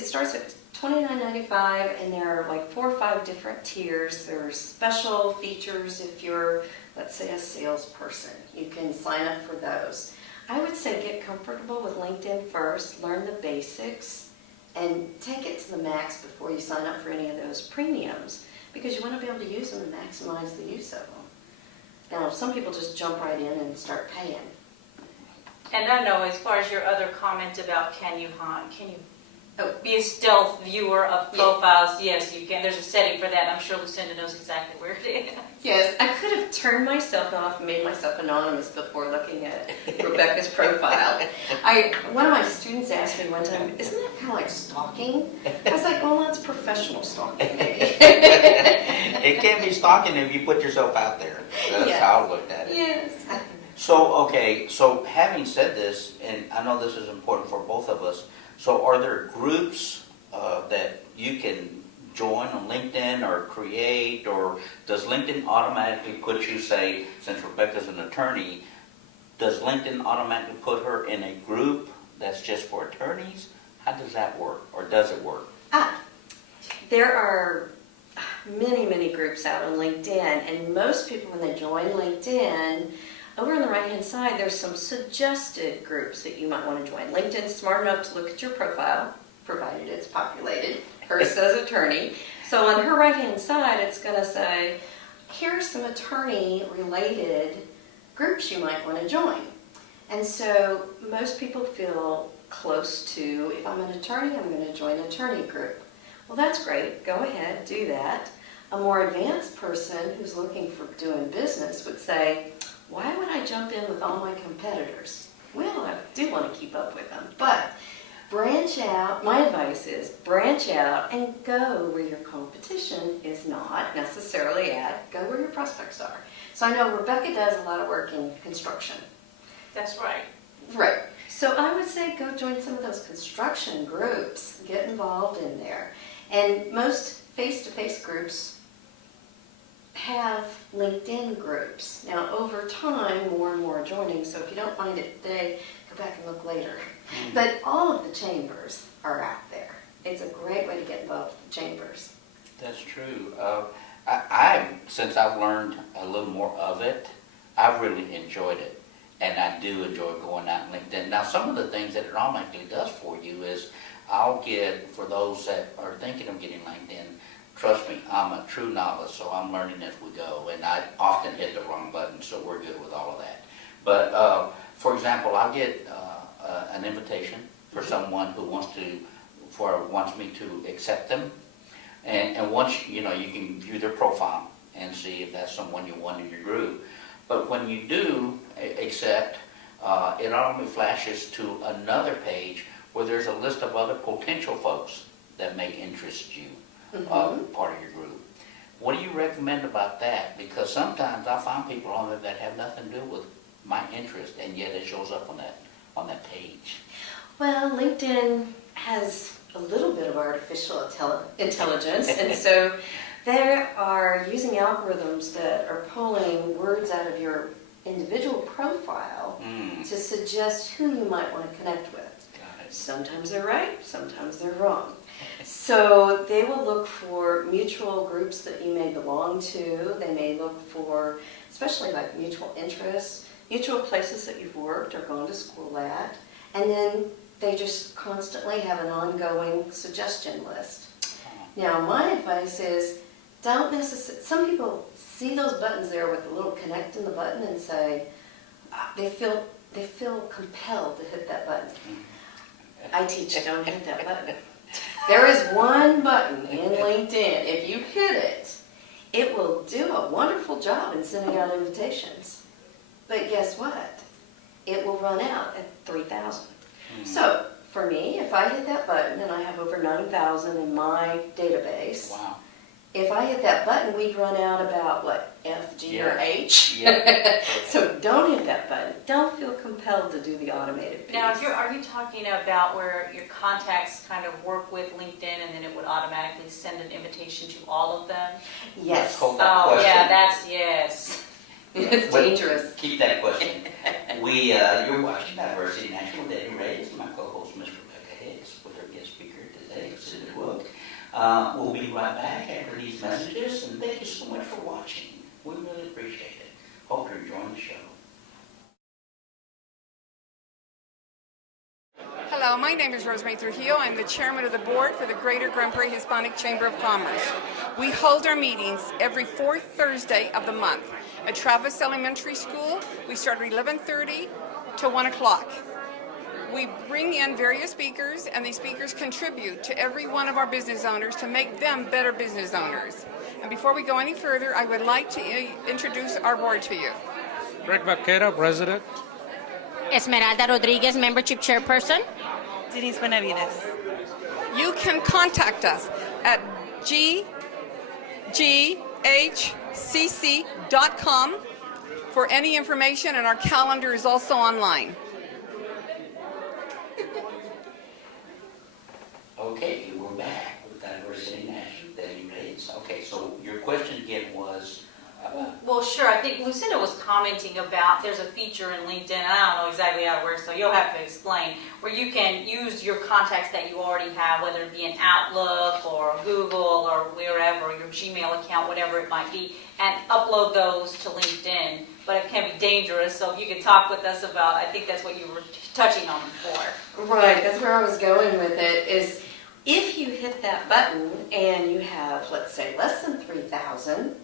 starts at $29.95, and there are like 4 or 5 different tiers. There are special features if you're, let's say, a salesperson. You can sign up for those. I would say get comfortable with LinkedIn first, learn the basics, and take it to the max before you sign up for any of those premiums, because you want to be able to use them and maximize the use of them. Now, some people just jump right in and start paying. And I know, as far as your other comment about can you be a stealth viewer of profiles. Yes, you can. There's a setting for that. I'm sure Lucinda knows exactly where it is. Yes, I could have turned myself off and made myself anonymous before looking at Rebecca's profile. One of my students asked me one time, isn't that kind of like stalking? I was like, well, that's professional stalking, maybe. It can be stalking if you put yourself out there. That's Yes. how I looked at it. Yes. So having said this, and I know this is important for both of us, so are there groups that you can join on LinkedIn or create, or does LinkedIn automatically put you, say, since Rebecca's an attorney, does LinkedIn automatically put her in a group that's just for attorneys? How does that work, or does it work? There are many, many groups out on LinkedIn, and most people, when they join LinkedIn, over on the right-hand side, there's some suggested groups that you might want to join. LinkedIn's smart enough to look at your profile, provided it's populated. Hers says attorney. So on her right-hand side, it's going to say, here are some attorney-related groups you might want to join. And so most people feel close to, if I'm an attorney, I'm going to join an attorney group. Well, that's great. Go ahead, do that. A more advanced person who's looking for doing business would say, why would I jump in with all my competitors? Well, I do want to keep up with them, but branch out. My advice is branch out and go where your competition is not necessarily at. Go where your prospects are. So I know Rebecca does a lot of work in construction. That's right. Right. So I would say go join some of those construction groups. Get involved in there. And most face-to-face groups have LinkedIn groups. Now, over time, more and more are joining, so if you don't find it today, go back and look later. But all of the chambers are out there. It's a great way to get involved with the chambers. That's true. Since I've learned a little more of it, I've really enjoyed it. And I do enjoy going out on LinkedIn. Now, some of the things that it automatically does for you is I'll get, for those that are thinking of getting LinkedIn, trust me, I'm a true novice, so I'm learning as we go, and I often hit the wrong button, so we're good with all of that. But, for example, I'll get an invitation for someone who wants me to accept them, and once, you can view their profile and see if that's someone you want in your group. But when you do accept, it automatically flashes to another page where there's a list of other potential folks that may interest you. Part of your group. What do you recommend about that? Because sometimes I find people on there that have nothing to do with my interest, and yet it shows up on that page. Well, LinkedIn has a little bit of artificial intelligence, and so they are using algorithms that are pulling words out of your individual profile to suggest who you might want to connect with. Got it. Sometimes they're right, sometimes they're wrong. So they will look for mutual groups that you may belong to. They may look for, especially like mutual interests, mutual places that you've worked or gone to school at. And then they just constantly have an ongoing suggestion list. Now, my advice is don't necessarily, some people see those buttons there with the little connect in the button and say, they feel compelled to hit that button. I teach don't hit that button. There is one button in LinkedIn. If you hit it, it will do a wonderful job in sending out invitations. But guess what? It will run out at 3,000. So for me, if I hit that button, and I have over 9,000 in my database, Wow. if I hit that button, we'd run out about, what, F, G, or H? Yeah. So don't hit that button. Don't feel compelled to do the automated piece. Now, are you talking about where your contacts kind of work with LinkedIn and then it would automatically send an invitation to all of them? Yes. Hold that Oh, question. yeah, that's, yes. It's But dangerous. Keep that question. You're watching Diversity in Action with Eddie Reyes and my co-host, Ms. Rebecca Hicks, with our guest speaker today, Lucinda. We'll be right back after these messages, and thank you so much for watching. We really appreciate it. Hope you're enjoying the show. Hello, my name is Rosemary Trujillo. I'm the chairman of the board for the Greater Grand Prairie Hispanic Chamber of Commerce. We hold our meetings every fourth Thursday of the month. At Travis Elementary School, we start at 11:30 to 1 o'clock. We bring in various speakers, and these speakers contribute to every one of our business owners to make them better business owners. And before we go any further, I would like to introduce our board to you. Greg Vaquera, President. Esmeralda Rodriguez, Membership Chairperson. Denise Benavides. You can contact us at gghcc.com for any information, and our calendar is also online. Okay, we're back with Diversity in Action, Eddie Reyes. Okay, so your question again was Well, sure. I think Lucinda was commenting about there's a feature in LinkedIn, and I don't know exactly how it works, so you'll have to explain, where you can use your contacts that you already have, whether it be an Outlook or Google or wherever, your Gmail account, whatever it might be, and upload those to LinkedIn. But it can be dangerous, so if you could talk with us about, I think that's what you were touching on before. Right, that's where I was going with it, is if you hit that button and you have, let's say, less than 3,000,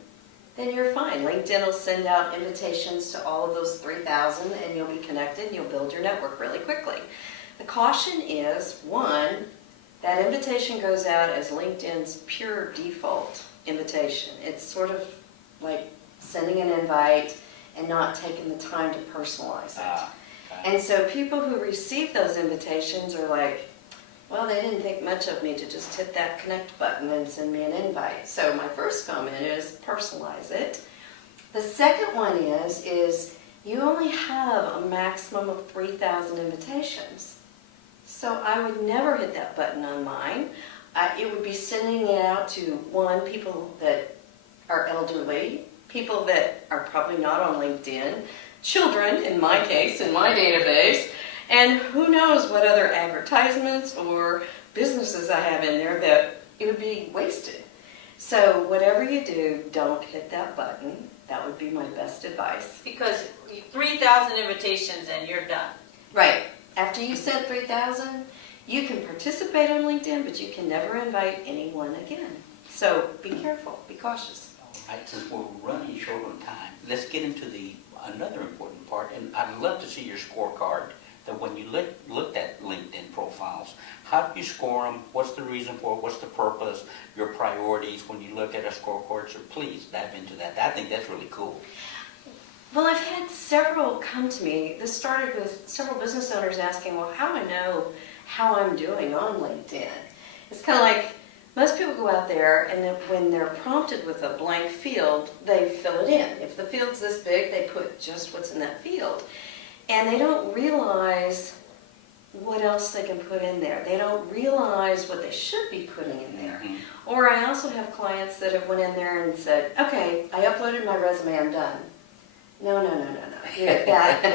then you're fine. LinkedIn will send out invitations to all of those 3,000 and you'll be connected and you'll build your network really quickly. The caution is, one, that invitation goes out as LinkedIn's pure default invitation. It's sort of like sending an invite and not taking the time to personalize it. And so people who receive those invitations are like, well, they didn't think much of me to just hit that connect button and send me an invite. So my first comment is personalize it. The second one is you only have a maximum of 3,000 invitations. So I would never hit that button on mine. It would be sending it out to, one, people that are elderly, people that are probably not on LinkedIn, children, in my case, in my database, and who knows what other advertisements or businesses I have in there that it would be wasted. So whatever you do, don't hit that button. That would be my best advice. Because 3,000 invitations and you're done. Right. After you sent 3,000, you can participate on LinkedIn, but you can never invite anyone again. So be careful, be cautious. all right, since we're running short on time, let's get into another important part, and I'd love to see your scorecard. That when you looked at LinkedIn profiles, how do you score them? What's the reason for it? What's the purpose? Your priorities when you look at a scorecard? So please dive into that. I think that's really cool. Well, I've had several come to me. This started with several business owners asking, well, how do I know how I'm doing on LinkedIn? It's kind of like most people go out there and then when they're prompted with a blank field, they fill it in. If the field's this big, they put just what's in that field. And they don't realize what else they can put in there. They don't realize what they should be putting in there. Mm-hmm. Or I also have clients that have went in there and said, okay, I uploaded my resume, I'm done. No. Yeah,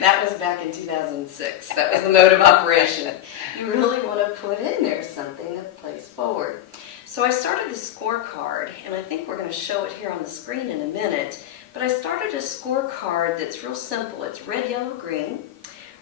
that was back in 2006. That was the mode of operation. You really want to put in there something that plays forward. So I started the scorecard, and I think we're going to show it here on the screen in a minute. But I started a scorecard that's real simple. It's red, yellow, green.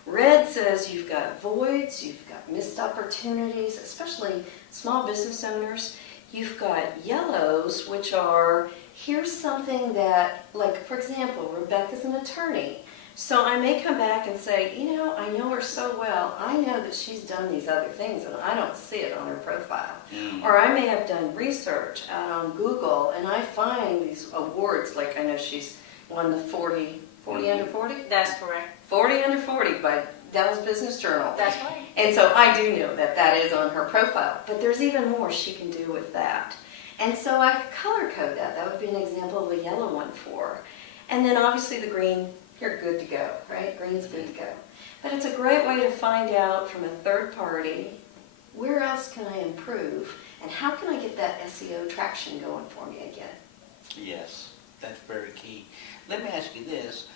Red says you've got voids, you've got missed opportunities, especially small business owners. You've got yellows, which are, here's something that, like, for example, Rebecca's an attorney. So I may come back and say, you know, I know her so well. I know that she's done these other things, and I don't see it on her profile. Or I may have done research out on Google, and I find these awards, like I know she's won the 40 under 40? That's correct. 40 under 40 by Dallas Business Journal. That's right. And so I do know that that is on her profile, but there's even more she can do with that. And so I could color code that. That would be an example of a yellow one for her. And then obviously the green, you're good to go, right? Green's good to go. But it's a great way to find out from a third party, where else can I improve? And how can I get that SEO traction going for me again? Yes, that's very key. Let me ask you this.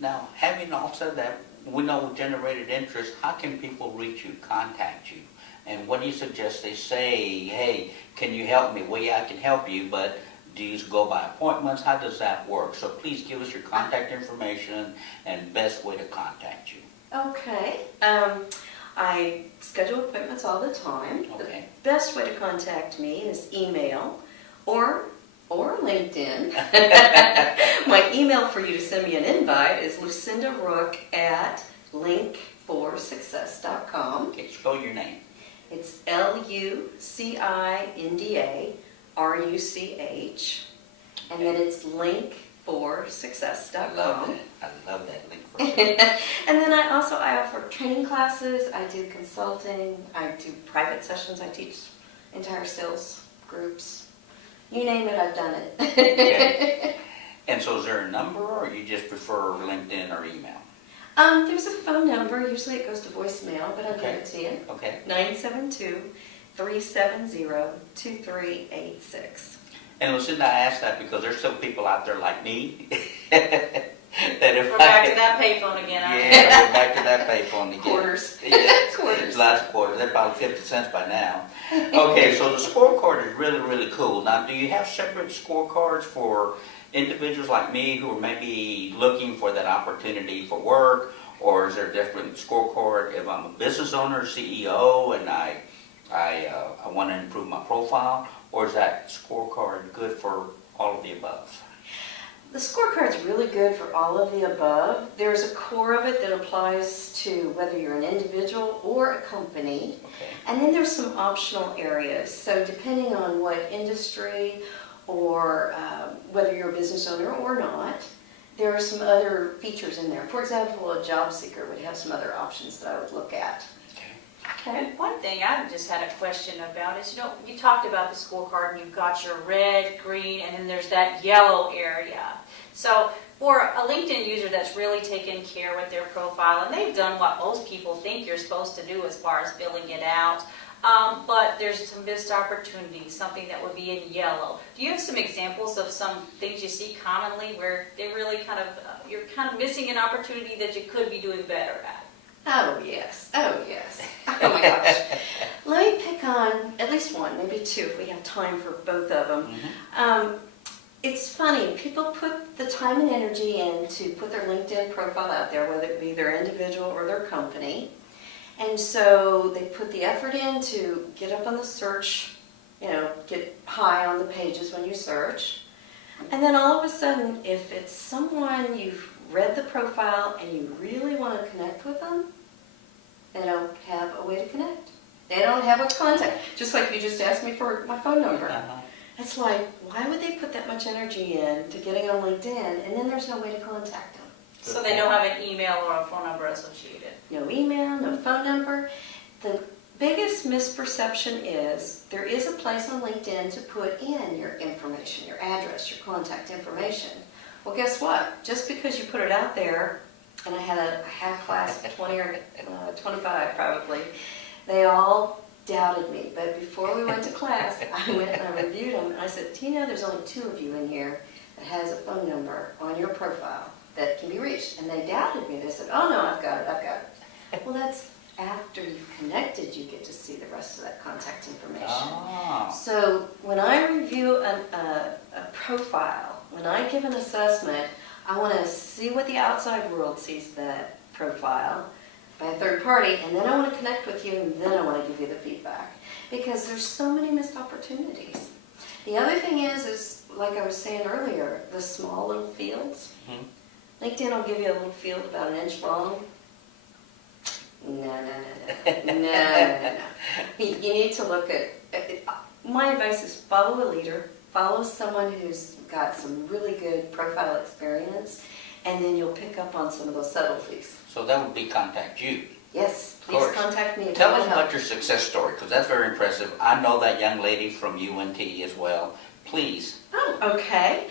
Now, having all said that, we know generated interest, how can people reach you, contact you? And what do you suggest they say, hey, can you help me? Well, yeah, I can help you, but do you go by appointments? How does that work? So please give us your contact information and best way to contact you. Okay. I schedule appointments all the time. Okay. The best way to contact me is email or LinkedIn. My email for you to send me an invite is lucindarook@link linkforsuccess.com. Okay, spell your name. It's LUCINDARUCH, and then it's linkforsuccess.com. I love that link for success. And then I offer training classes, I do consulting, I do private sessions, I teach entire sales groups. You name it, I've done it. Okay. And so is there a number, or you just prefer LinkedIn or email? There's a phone number, usually it goes to voicemail, but I'll give it to you. Okay. 972-370-2386. And Lucinda, I asked that because there's some people out there like me that if We're back to that payphone again, aren't we? Yeah, we're back to that payphone again. Quarters. Yes, Quarters. lots of quarters. They're probably 50 cents by now. Okay, so the scorecard is really, really cool. Now, do you have separate scorecards for individuals like me who are maybe looking for that opportunity for work, or is there a different scorecard if I'm a business owner, CEO, and I want to improve my profile, or is that scorecard good for all of the above? The scorecard's really good for all of the above. There's a core of it that applies to whether you're an individual or a company. Okay. And then there's some optional areas. So depending on what industry or whether you're a business owner or not, there are some other features in there. For example, a job seeker would have some other options that I would look at. Okay. And one thing I just had a question about is, you talked about the scorecard and you've got your red, green, and then there's that yellow area. So for a LinkedIn user that's really taken care with their profile, and they've done what most people think you're supposed to do as far as filling it out, but there's some missed opportunities, something that would be in yellow. Do you have some examples of some things you see commonly where they really you're kind of missing an opportunity that you could be doing better at? Oh, yes. Oh, yes. Oh, my gosh. Let me pick on at least one, maybe two, if we have time for both of them. Mm-hmm. It's funny. People put the time and energy in to put their LinkedIn profile out there, whether it be their individual or their company. And so they put the effort in to get up on the search, get high on the pages when you search. And then all of a sudden, if it's someone you've read the profile and you really want to connect with them, they don't have a way to connect. They don't have a contact. Just like you just asked me for my phone number. Uh-huh. It's like, why would they put that much energy in to getting on LinkedIn and then there's no way to contact them? So they don't have an email or a phone number associated. No email, no phone number. The biggest misperception is there is a place on LinkedIn to put in your information, your address, your contact information. Well, guess what? Just because you put it out there, and I had a class of 20 or 25 probably, they all doubted me. But before we went to class, I went and I reviewed them, and I said, do you know there's only 2 of you in here that has a phone number on your profile that can be reached? And they doubted me. They said, oh no, I've got it. Well, that's after you've connected, you get to see the rest of that contact information. Ah. So when I review a profile, when I give an assessment, I want to see what the outside world sees that profile by a third party, and then I want to connect with you, and then I want to give you the feedback. Because there's so many missed opportunities. The other thing is like I was saying earlier, the small little fields. Mm-hmm. LinkedIn will give you a little field about an inch long. No. You need to look at, my advice is follow a leader, follow someone who's got some really good profile experience, and then you'll pick up on some of those subtleties. So that would be contact you. Yes, Of please course. contact me if Tell you us want help. about your success story, because that's very impressive. I know that young lady from UNT as well. Please. Oh, okay.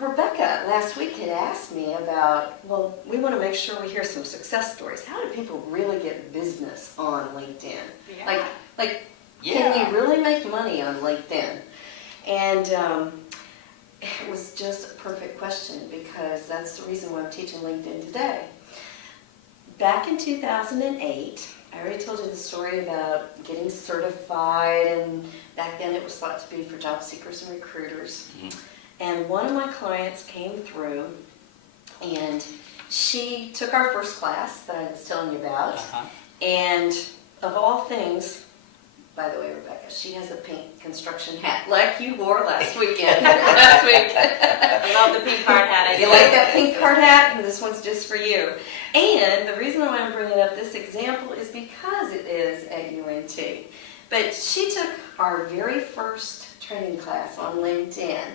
Rebecca last week had asked me about, well, we want to make sure we hear some success stories. How do people really get business on LinkedIn? Yeah. Like, Yeah. can you really make money on LinkedIn? And it was just a perfect question because that's the reason why I'm teaching LinkedIn today. Back in 2008, I already told you the story about getting certified, and back then it was thought to be for job seekers and recruiters. Mm-hmm. And one of my clients came through, and she took our first class that I was telling you about. Uh-huh. And of all things, by the way, Rebecca, she has a pink construction hat like you wore last weekend. Last week. I love the pink hard hat. You like that pink hard hat? This one's just for you. And the reason why I'm bringing up this example is because it is at UNT. But she took our very first training class on LinkedIn,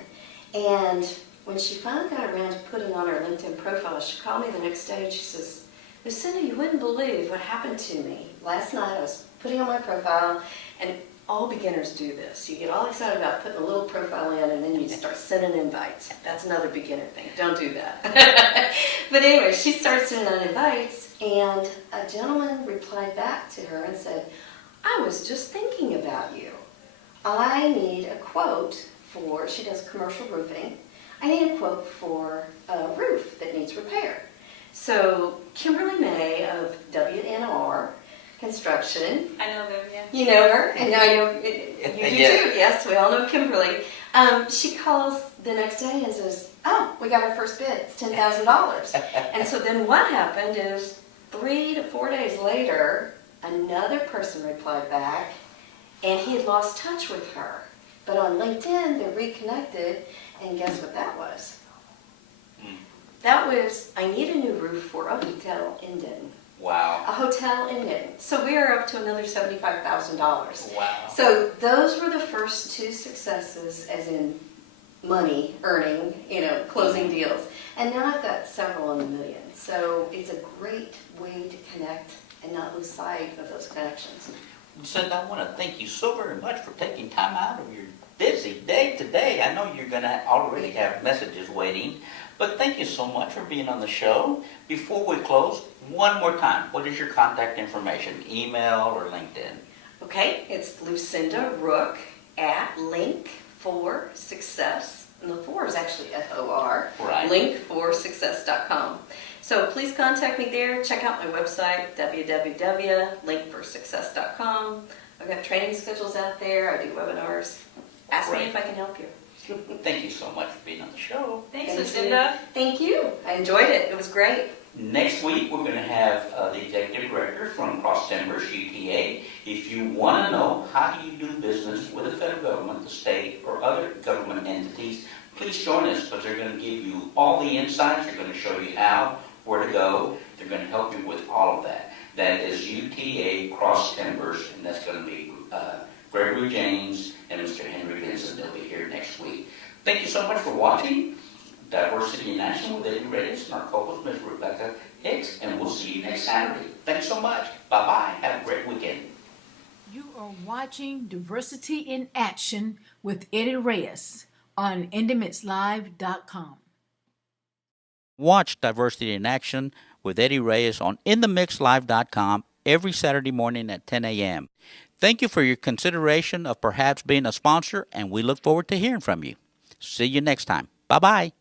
and when she finally got around to putting on her LinkedIn profile, she called me the next day and she says, Lucinda, you wouldn't believe what happened to me. Last night I was putting on my profile, and all beginners do this. You get all excited about putting a little profile in, and then you start sending invites. That's another beginner thing. Don't do that. But anyway, she started sending out invites, and a gentleman replied back to her and said, I was just thinking about you. I need a quote for, she does commercial roofing, I need a quote for a roof that needs repair. So Kimberly May of WNR Construction. I know them, yeah. You know her, and I know you do too. Yes, we all know Kimberly. She calls the next day and says, oh, we got our first bid. It's $10,000. And so then what happened is 3 to 4 days later, another person replied back, and he had lost touch with her. But on LinkedIn, they reconnected, and guess what that was? That was, I need a new roof for a hotel in Denton. Wow. A hotel in Denton. So we are up to another $75,000. Wow. So those were the first two successes, as in money, earning, closing deals. And now I've got several in the millions. So it's a great way to connect and not lose sight of those connections. Lucinda, I want to thank you so very much for taking time out of your busy day today. I know you're going to already have messages waiting, but thank you so much for being on the show. Before we close, one more time, what is your contact information, email or LinkedIn? Okay, it's Lucinda Rook at Link4Success, and the 4 is actually FOR, right. Link4Success.com. So please contact me there. Check out my website, www.link4success.com. I've got training schedules out there. I do webinars. Ask me if I can help you. Thank you so much for being on the show. Thanks, Lucinda. Thank you. I enjoyed it. It was great. Next week, we're going to have the executive director from Cross Timbers, UTA. If you want to know how do you do business with the federal government, the state, or other government entities, please join us, because they're going to give you all the insights. They're going to show you how, where to go. They're going to help you with all of that. That is UTA Cross Timbers, and that's going to be Gregory James and Mr. Henry Vincent. They'll be here next week. Thank you so much for watching Diversity in Action with Eddie Reyes and our co-host, Ms. Rebecca Hicks, and we'll see you next Saturday. Thanks so much. Bye-bye. Have a great weekend. You are watching Diversity in Action with Eddie Reyes on InTheMixLive.com. Watch Diversity in Action with Eddie Reyes on InTheMixLive.com every Saturday morning at 10 a.m. Thank you for your consideration of perhaps being a sponsor, and we look forward to hearing from you. See you next time. Bye-bye.